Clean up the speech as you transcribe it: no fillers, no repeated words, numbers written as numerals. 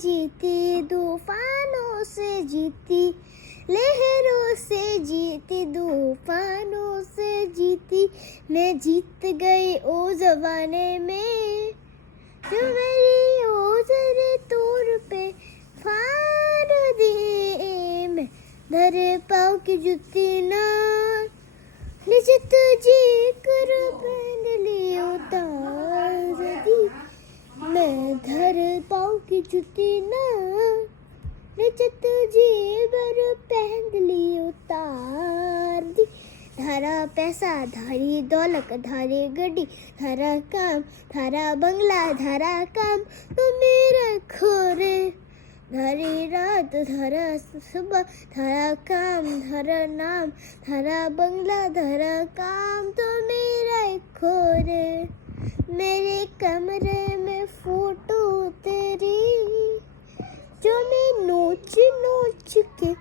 जीती, तूफानों से जीती, लहरों से जीती, तूफानों से जीती, मैं जीत गई ओ जमाने में जो मेरी ओज़र तौर पे फाड़ दे। मैं धर पाँव की जुती ना नीचे तुझे कर पहन ली उतार दी। मैं धर पाँव की जुती ना नीचे तुझे बर पहन ली उतार दी। धारा पैसा धारी दौलत धारी गड्डी धारा काम धारा बंगला धारा काम तो मेरा खोरे धारी रात धारा सुबह धारा काम धारा नाम धारा बंगला धारा काम तो मेरा खोरे। मेरे कमरे में फोटो तेरी जो मैं नोच नोच के